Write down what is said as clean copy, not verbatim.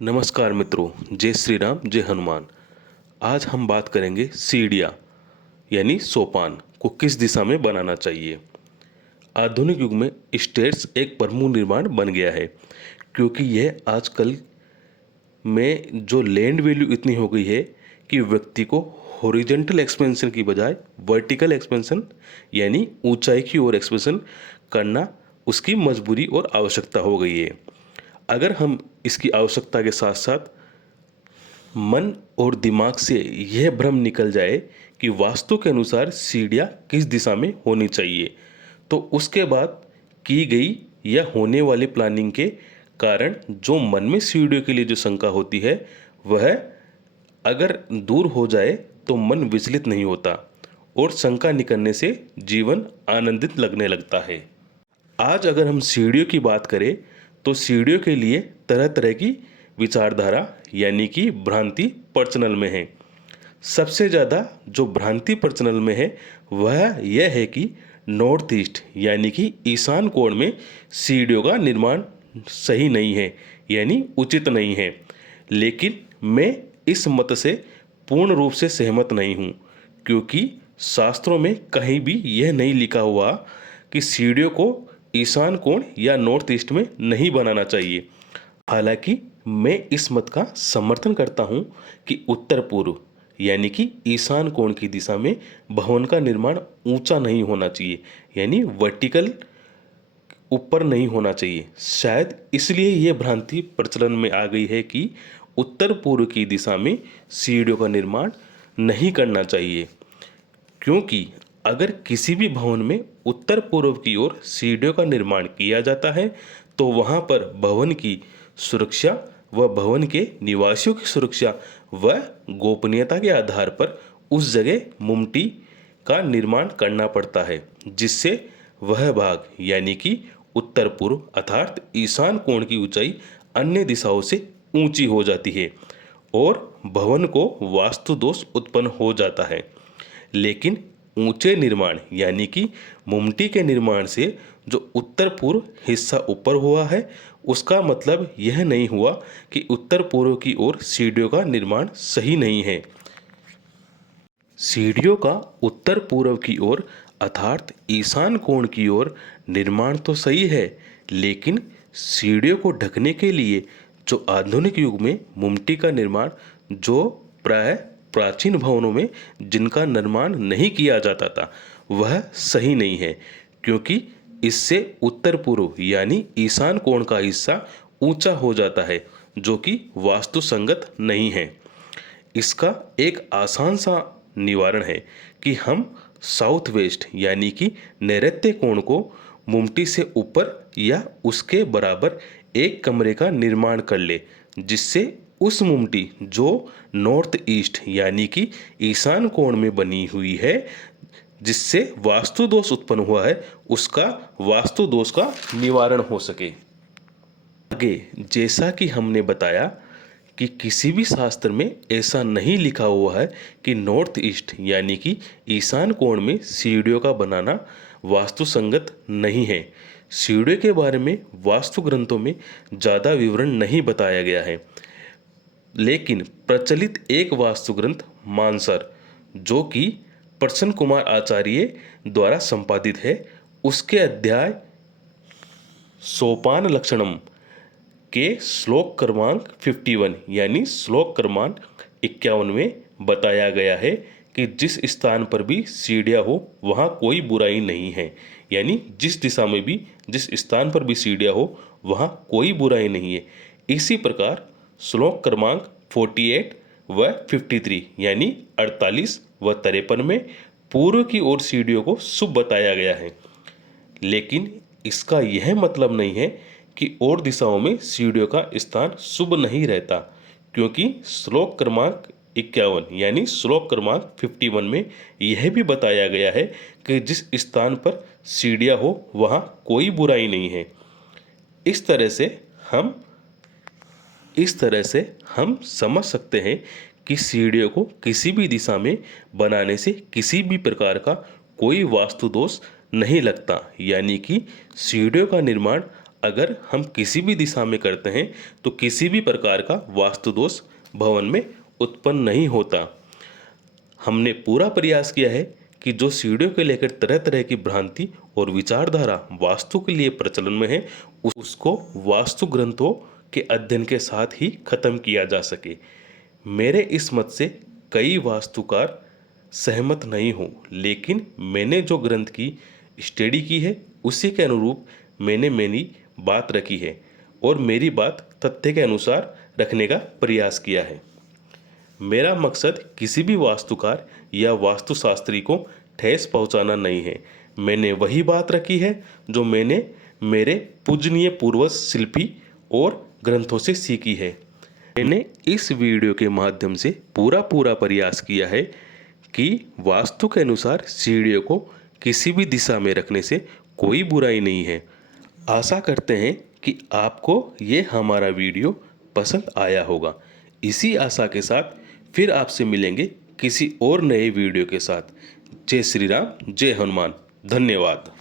नमस्कार मित्रों, जय श्री राम, जय हनुमान। आज हम बात करेंगे सीढ़ियाँ यानी सोपान को किस दिशा में बनाना चाहिए। आधुनिक युग में स्टेयर्स एक प्रमुख निर्माण बन गया है, क्योंकि यह आजकल में जो लैंड वैल्यू इतनी हो गई है कि व्यक्ति को हॉरिजॉन्टल एक्सपेंशन की बजाय वर्टिकल एक्सपेंशन यानी ऊंचाई की ओर एक्सपेंशन करना उसकी मजबूरी और आवश्यकता हो गई है। अगर हम इसकी आवश्यकता के साथ साथ मन और दिमाग से यह भ्रम निकल जाए कि वास्तु के अनुसार सीढ़ियाँ किस दिशा में होनी चाहिए, तो उसके बाद की गई या होने वाली प्लानिंग के कारण जो मन में सीढ़ियों के लिए जो शंका होती है, वह अगर दूर हो जाए तो मन विचलित नहीं होता और शंका निकलने से जीवन आनंदित लगने लगता है। आज अगर हम सीढ़ियों की बात करें तो सीढ़ियों के लिए तरह तरह की विचारधारा यानी कि भ्रांति प्रचलन में है। सबसे ज़्यादा जो भ्रांति प्रचलन में है वह यह है कि नॉर्थ ईस्ट यानी कि ईशान कोण में सीढ़ियों का निर्माण सही नहीं है यानी उचित नहीं है। लेकिन मैं इस मत से पूर्ण रूप से सहमत नहीं हूँ, क्योंकि शास्त्रों में कहीं भी यह नहीं लिखा हुआ कि सीढ़ियों को ईशान कोण या नॉर्थ ईस्ट में नहीं बनाना चाहिए। हालांकि मैं इस मत का समर्थन करता हूं कि उत्तर पूर्व यानी कि ईशान कोण की दिशा में भवन का निर्माण ऊंचा नहीं होना चाहिए यानी वर्टिकल ऊपर नहीं होना चाहिए। शायद इसलिए यह भ्रांति प्रचलन में आ गई है कि उत्तर पूर्व की दिशा में सीढ़ियों का निर्माण नहीं करना चाहिए, क्योंकि अगर किसी भी भवन में उत्तर पूर्व की ओर सीढ़ियों का निर्माण किया जाता है तो वहां पर भवन की सुरक्षा व भवन के निवासियों की सुरक्षा व गोपनीयता के आधार पर उस जगह मुमटी का निर्माण करना पड़ता है, जिससे वह भाग यानी कि उत्तर पूर्व अर्थात ईशान कोण की ऊंचाई अन्य दिशाओं से ऊंची हो जाती है और भवन को वास्तु दोष उत्पन्न हो जाता है। लेकिन ऊंचे निर्माण यानी कि मुमटी के निर्माण से जो उत्तर पूर्व हिस्सा ऊपर हुआ है, उसका मतलब यह नहीं हुआ कि उत्तर पूर्व की ओर सीढ़ियों का निर्माण सही नहीं है। सीढ़ियों का उत्तर पूर्व की ओर अर्थात ईशान कोण की ओर निर्माण तो सही है, लेकिन सीढ़ियों को ढकने के लिए जो आधुनिक युग में मुमटी का निर्माण जो प्राय प्राचीन भवनों में जिनका निर्माण नहीं किया जाता था, वह सही नहीं है, क्योंकि इससे उत्तर पूर्व यानी ईशान कोण का हिस्सा ऊंचा हो जाता है, जो कि वास्तु संगत नहीं है। इसका एक आसान सा निवारण है कि हम साउथ वेस्ट यानी कि नैऋत्य कोण को मुमटी से ऊपर या उसके बराबर एक कमरे का निर्माण कर ले, जिससे उस मुमटी जो नॉर्थ ईस्ट यानी कि ईशान कोण में बनी हुई है, जिससे वास्तु दोष उत्पन्न हुआ है, उसका वास्तु दोष का निवारण हो सके। आगे जैसा कि हमने बताया कि किसी भी शास्त्र में ऐसा नहीं लिखा हुआ है कि नॉर्थ ईस्ट यानी कि ईशान कोण में सीढ़ियों का बनाना वास्तु संगत नहीं है। सीढ़ियों के बारे में वास्तु ग्रंथों में ज़्यादा विवरण नहीं बताया गया है, लेकिन प्रचलित एक वास्तु ग्रंथ मानसर, जो कि प्रसन्न कुमार आचार्य द्वारा संपादित है, उसके अध्याय सोपान लक्षणम के श्लोक क्रमांक 51 यानी श्लोक क्रमांक 51 में बताया गया है कि जिस स्थान पर भी सीढ़ियाँ हो वहाँ कोई बुराई नहीं है, यानी जिस दिशा में भी जिस स्थान पर भी सीढ़ियाँ हो वहाँ कोई बुराई नहीं है। इसी प्रकार श्लोक क्रमांक 48 व 53 यानी 48 व 53 में पूर्व की ओर सीढ़ियों को शुभ बताया गया है, लेकिन इसका यह मतलब नहीं है कि और दिशाओं में सीढ़ियों का स्थान शुभ नहीं रहता, क्योंकि श्लोक क्रमांक 51 यानी श्लोक क्रमांक 51 में यह भी बताया गया है कि जिस स्थान पर सीढ़ियाँ हो वहाँ कोई बुराई नहीं है। इस तरह से हम समझ सकते हैं कि सीढ़ियों को किसी भी दिशा में बनाने से किसी भी प्रकार का कोई वास्तु दोष नहीं लगता, यानी कि सीढ़ियों का निर्माण अगर हम किसी भी दिशा में करते हैं तो किसी भी प्रकार का वास्तु दोष भवन में उत्पन्न नहीं होता। हमने पूरा प्रयास किया है कि जो सीढ़ियों को लेकर तरह तरह की भ्रांति और विचारधारा वास्तु के लिए प्रचलन में है उसको वास्तु ग्रंथों के अध्ययन के साथ ही खत्म किया जा सके। मेरे इस मत से कई वास्तुकार सहमत नहीं हूँ, लेकिन मैंने जो ग्रंथ की स्टडी की है उसी के अनुरूप मैंने मेरी बात रखी है और मेरी बात तथ्य के अनुसार रखने का प्रयास किया है। मेरा मकसद किसी भी वास्तुकार या वास्तुशास्त्री को ठेस पहुंचाना नहीं है। मैंने वही बात रखी है जो मैंने मेरे पूजनीय पूर्वज शिल्पी और ग्रंथों से सीखी है। मैंने इस वीडियो के माध्यम से पूरा प्रयास किया है कि वास्तु के अनुसार सीढ़ियों को किसी भी दिशा में रखने से कोई बुराई नहीं है। आशा करते हैं कि आपको ये हमारा वीडियो पसंद आया होगा। इसी आशा के साथ फिर आपसे मिलेंगे किसी और नए वीडियो के साथ। जय श्री राम, जय हनुमान। धन्यवाद।